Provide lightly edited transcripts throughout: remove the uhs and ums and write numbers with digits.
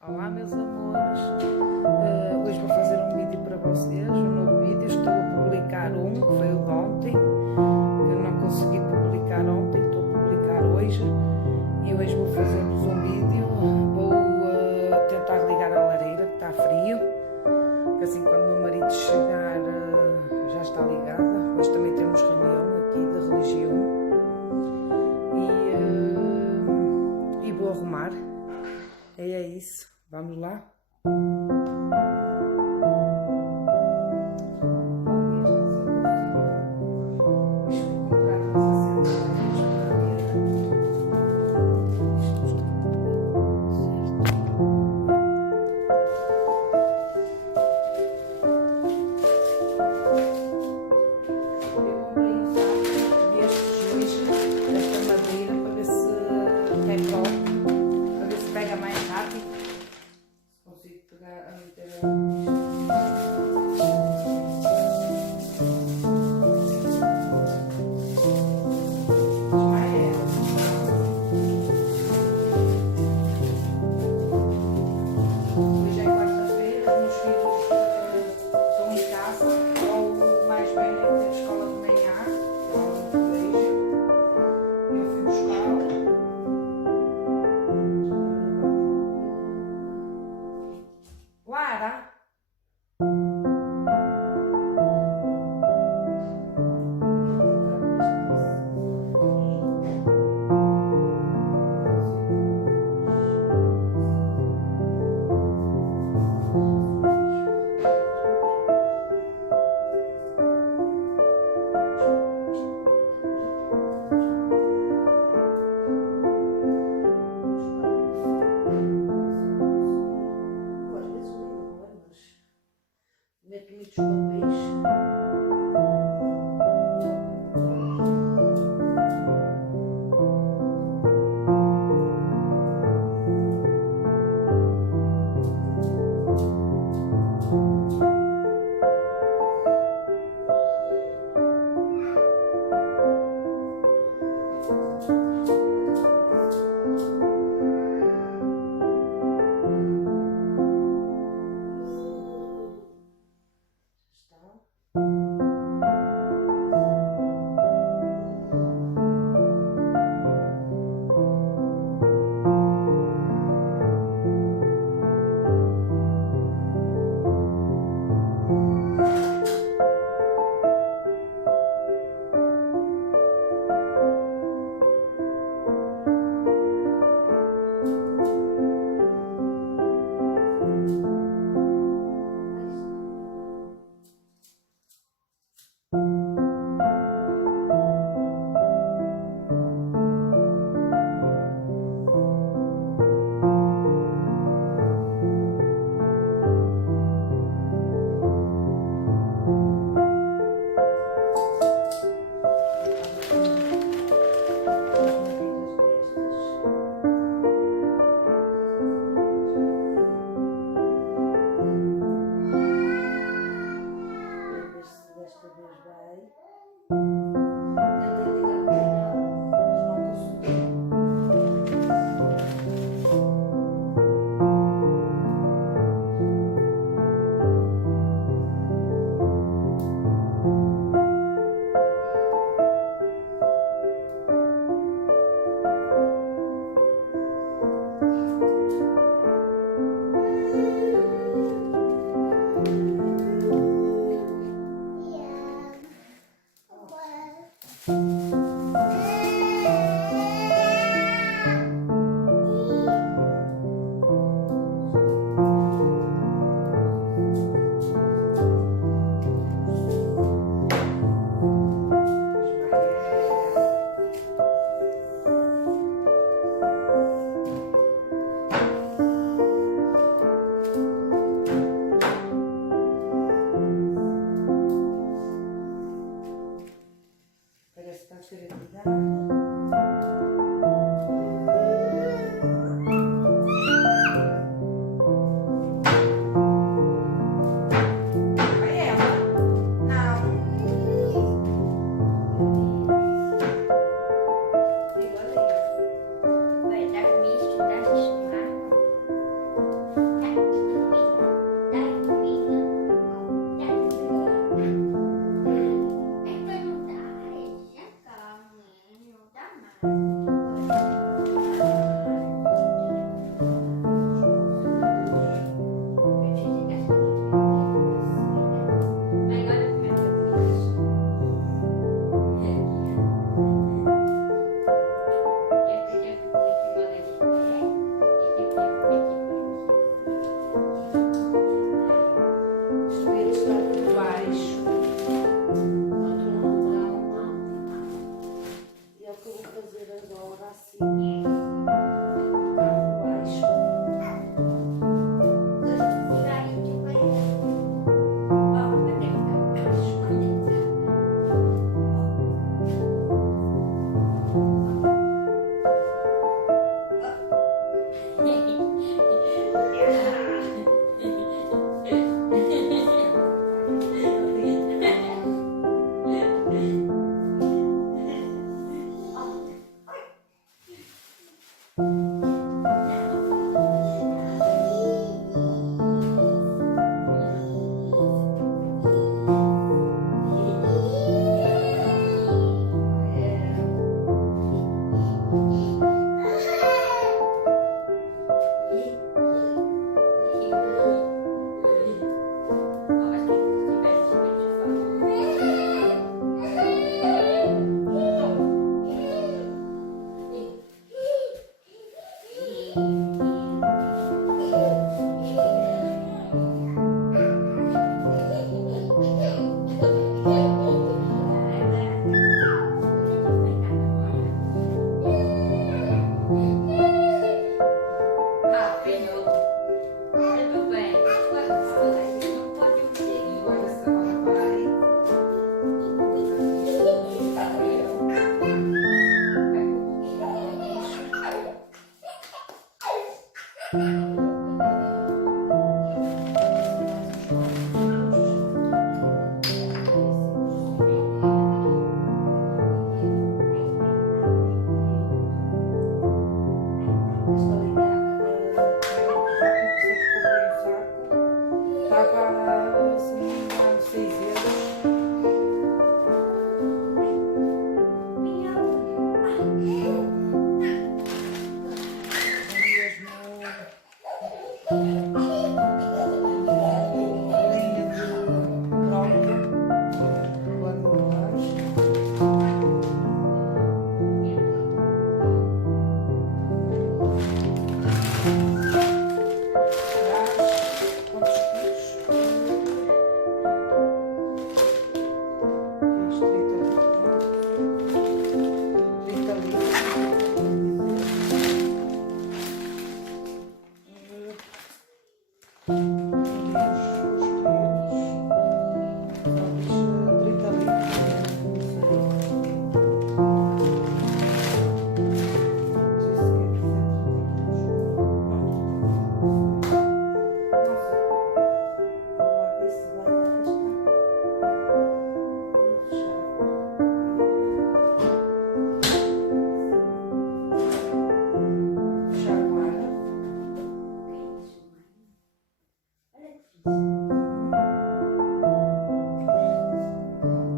Olá meus amores, hoje vou fazer um vídeo para vocês, um novo vídeo. Estou a publicar um que foi o de ontem, que eu não consegui publicar ontem, estou a publicar hoje. E hoje vou fazer-vos um vídeo. Vou tentar ligar a lareira, que está frio, que assim quando o meu marido chegar já está ligada. Hoje também temos reunião aqui de religião e vou arrumar. É isso, vamos lá?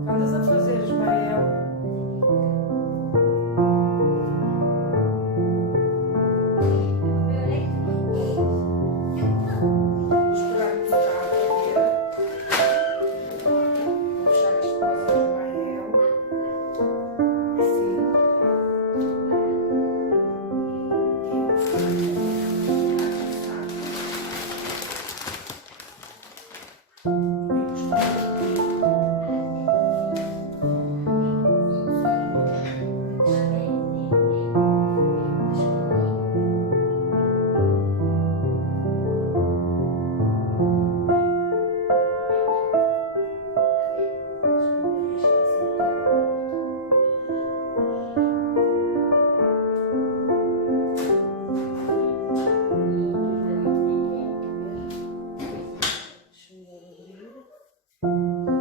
Andas a fazer, Ismael? Vou esperar um bocado a ver. Vou fechar isto para o Ismael. Assim.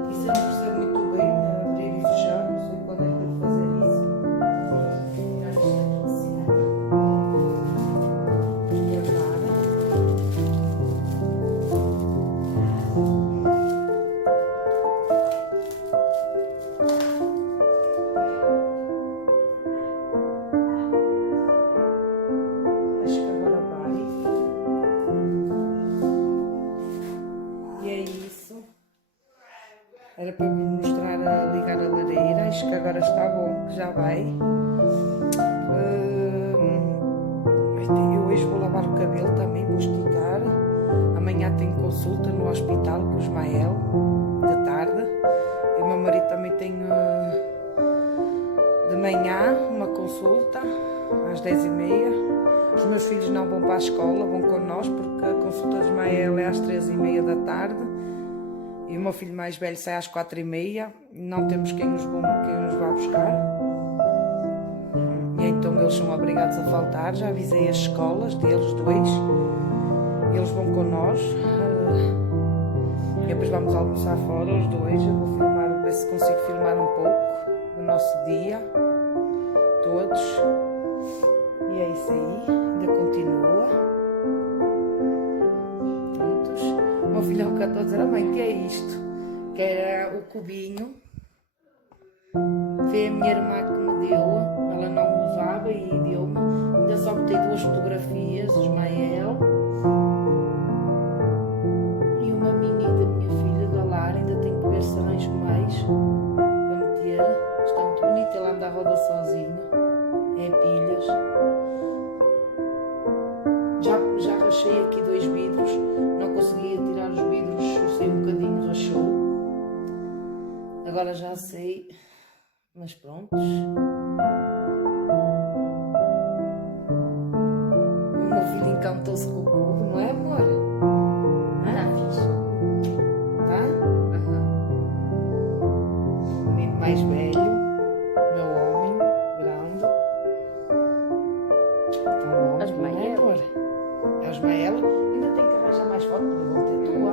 Isso eu não percebo muito bem, abrir e fechar, não sei quando é que devo fazer isso. E agora? Acho que agora vai. E é isso. Era para me mostrar a ligar a lareira. Acho que agora está bom, que já vai. Eu hoje vou lavar o cabelo também, vou esticar. Amanhã tenho consulta no hospital com o Ismael, de tarde. E o meu marido também tem de manhã uma consulta, às 10h30. Os meus filhos não vão para a escola, vão connosco, porque a consulta do Ismael é às 13h30 da tarde. E o meu filho mais velho sai às 4h30, não temos quem nos vá buscar. E então eles são obrigados a faltar, já avisei as escolas deles dois, eles vão com nós. E depois vamos almoçar fora os dois, eu vou filmar, ver se consigo filmar um pouco do nosso dia, todos. E é isso aí, ainda continua. O meu filho cantou a dizer: mãe, que é isto? Que era o cubinho. Foi a minha irmã que me deu. Ela não usava e deu-me. Ainda só botei 2 fotografias, o Ismael e uma mini da minha filha, da Lara. Ainda tenho que ver se arranjo mais para meter. Está muito bonito, ele anda à roda sozinho. É pilhas. Já rachei aqui 2 vidros. Não conseguia tirar os vidros, forcei um bocadinho, rachou. Agora já sei, mas pronto. O meu filho encantou-se com o cubo, não é, amor? Está fixe. Tá? Uhum. O menino mais velho, meu homem, grande. Tão bom, As não é, Ismael. amor? É o Ismael. Ismael. Ainda tenho que arranjar mais fotos, porque vão ter tua.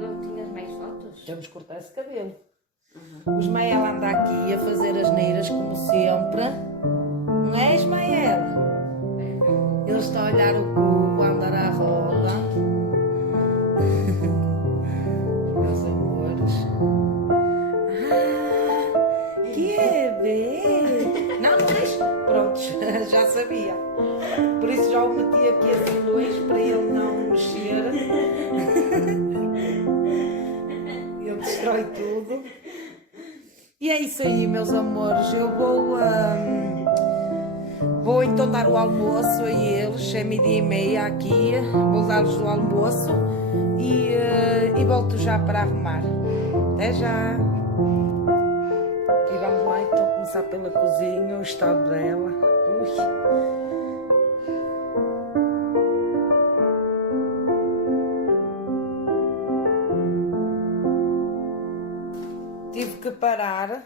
Não tinhas mais fotos? Temos que cortar esse cabelo. O Ismael anda aqui a fazer as neiras como sempre. Não é, Ismael? Ele está a olhar o cubo, a andar à roda. Meus amores. Que é, bê? Não deixe. Pronto, já sabia. Por isso já o meti aqui assim longe para ele não mexer. Ele destrói tudo. E é isso aí, meus amores. Eu vou então dar o almoço a eles, é 12:30 aqui. Vou dar-lhes o almoço e volto já para arrumar. Até já! E vamos lá então começar pela cozinha, o estado dela. Ui. Tive que parar.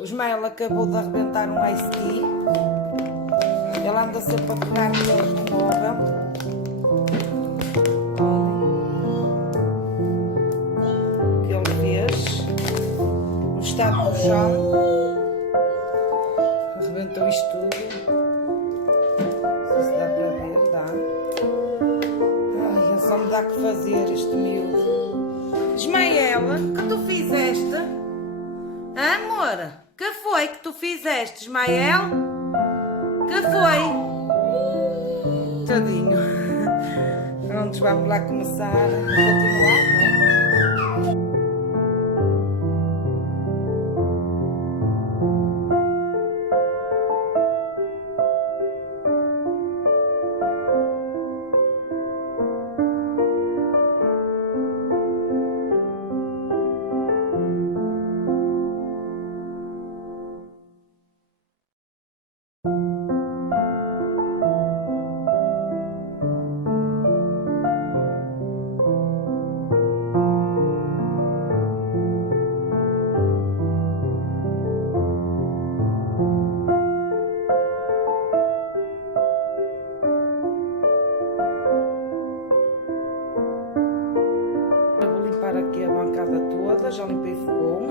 O Ismael acabou de arrebentar um iced tea. Ele anda sempre a pegar neles no móvel. Olhem. O que ele fez. O estado no chão. Arrebentou isto tudo. Não sei se dá para ver, dá. Ai, só me dá que fazer este miúdo. Ismael, que tu fizeste? Amor, que foi que tu fizeste, Ismael? Que foi? Tadinho. Prontos, vamos lá começar a continuar. Aqui a bancada toda, já limpei o fogão.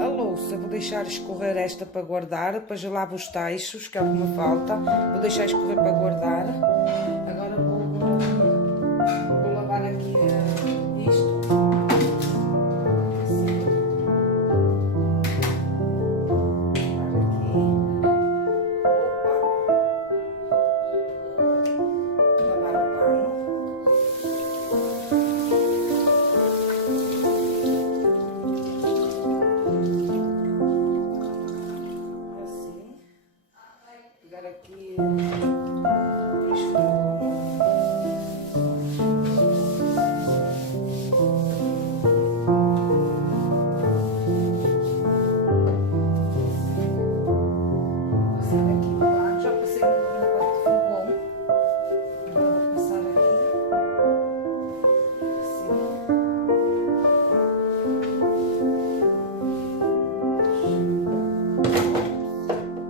A louça, vou deixar escorrer esta para guardar, depois eu lavo os tachos, que é o que me falta. Vou deixar escorrer para guardar. Agora vou lavar aqui isto. Assim. Lavar aqui. Opa. Lavar o pano. Aqui já passei na parte do fogão. Agora vou passar aqui assim.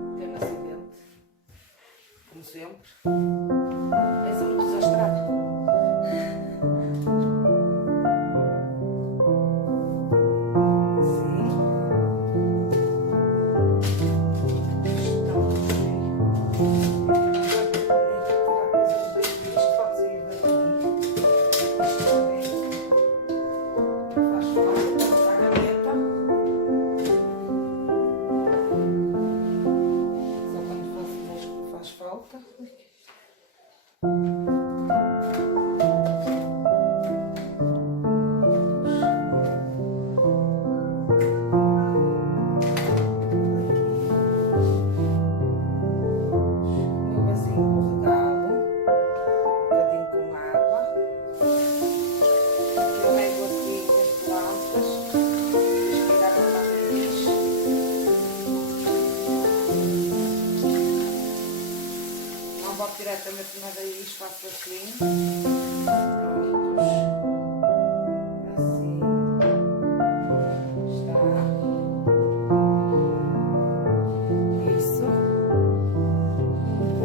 Pequeno acidente. Como sempre. É só muito desastrado. Assim. Não, isto pode sair daqui. Faz falta para a gaveta. Só quando faz falta. Um vasinho regalo, um bocadinho com água. Eu rego aqui as plantas, deixo virar a matriz. Não boto diretamente na raiz, faço assim. Prontos. Assim. Está. Isso.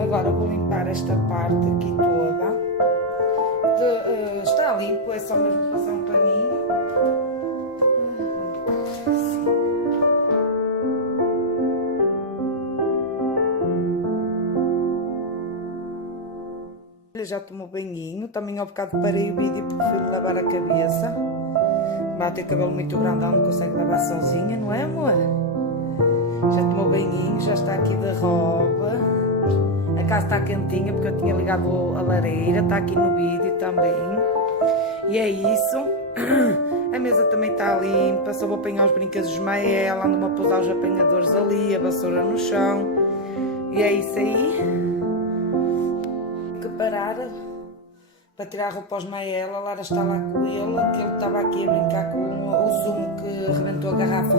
Agora vou limpar esta parte aqui toda. Está limpo, é só mesmo passar um paninho. Assim. Já tomou banhinho, também ao bocado parei o vídeo porque fui lavar a cabeça. Vai ter cabelo muito grande, ela não consegue lavar sozinha, não é, amor? Já tomou banhinho, já está aqui de roupa. A casa está quentinha porque eu tinha ligado a lareira, está aqui no vídeo também. E é isso. A mesa também está limpa, só vou apanhar os brinquedos de Ismael, ando-me a pousar os apanhadores ali, a vassoura no chão. E é isso aí. Parar para tirar a roupa ao Ismael, a Lara está lá com ele, que ele estava aqui a brincar com o Zoom que arrebentou a garrafa,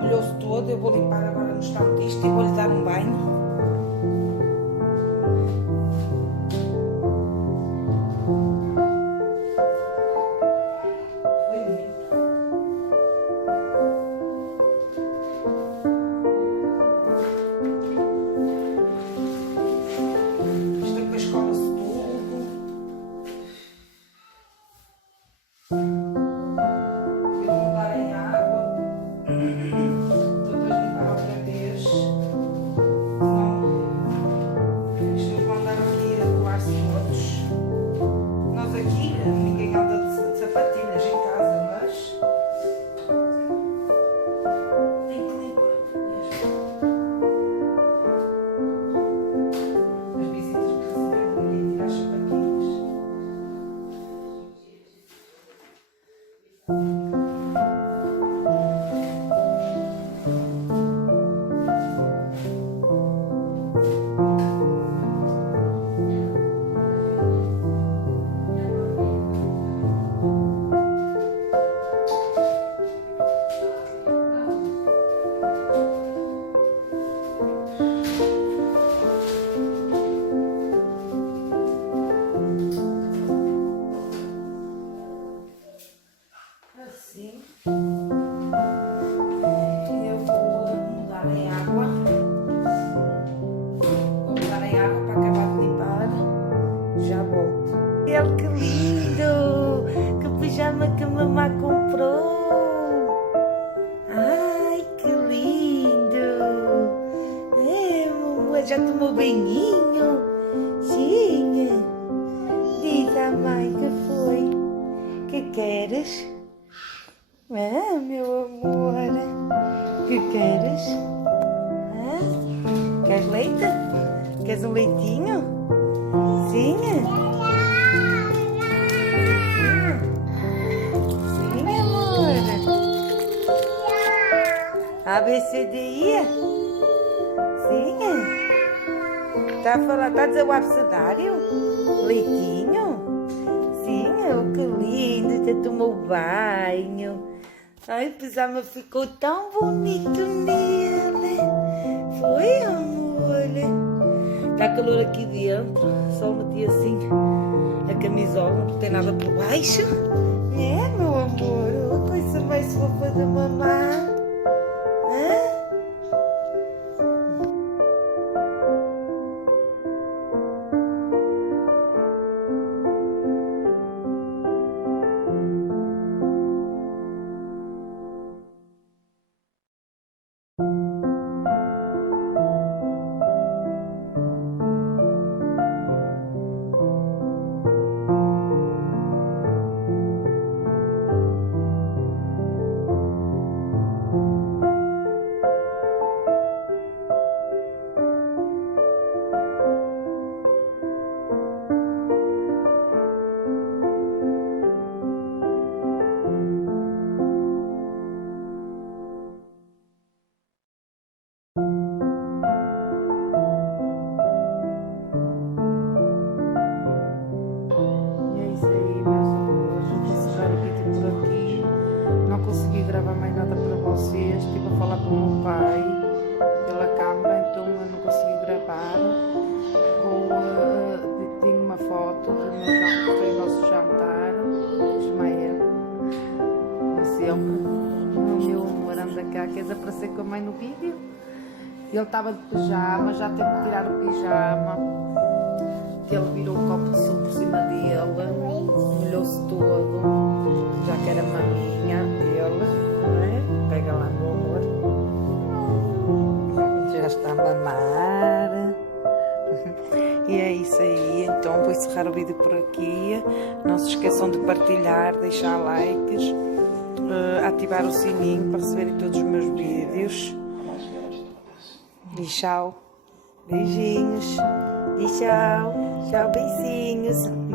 molhou-se todo. Eu vou limpar agora no instante isto e vou-lhe dar um banho. Ele, que lindo! Que pijama que a mamãe comprou! Ai, que lindo! É, mamãe, já tomou banhinho? Sim! Diz à mãe que foi. Que queres? Ah, meu amor! Que queres? Ah? Queres leite? Queres um leitinho? Sim? A, B, C, D, I? Sim? Está a falar, está a dizer o abecedário? Leitinho? Sim, oh, que lindo, já tomou banho. Ai, o pijama ficou tão bonito nele. Foi, amor? Está calor aqui dentro, só meti assim a camisola, não tem nada por baixo. É, meu amor, a coisa mais fofa da mamãe. Gravar mais nada para vocês, estive a falar com o meu pai pela câmara, então eu não consegui gravar. Tenho uma foto do meu jantar, foi o nosso jantar, Ismael, como sempre. O meu amor anda cá, queres aparecer com a mãe no vídeo? Ele estava de pijama, já teve que tirar o pijama. Ele virou um copo de suco por cima dele, molhou-se todo, já que era maminha dele, não é? Pega lá, meu amor. Já está a mamar. E é isso aí, então vou encerrar o vídeo por aqui. Não se esqueçam de partilhar, deixar likes, ativar o sininho para receberem todos os meus vídeos. E tchau, beijinhos, e tchau, tchau, beijinhos.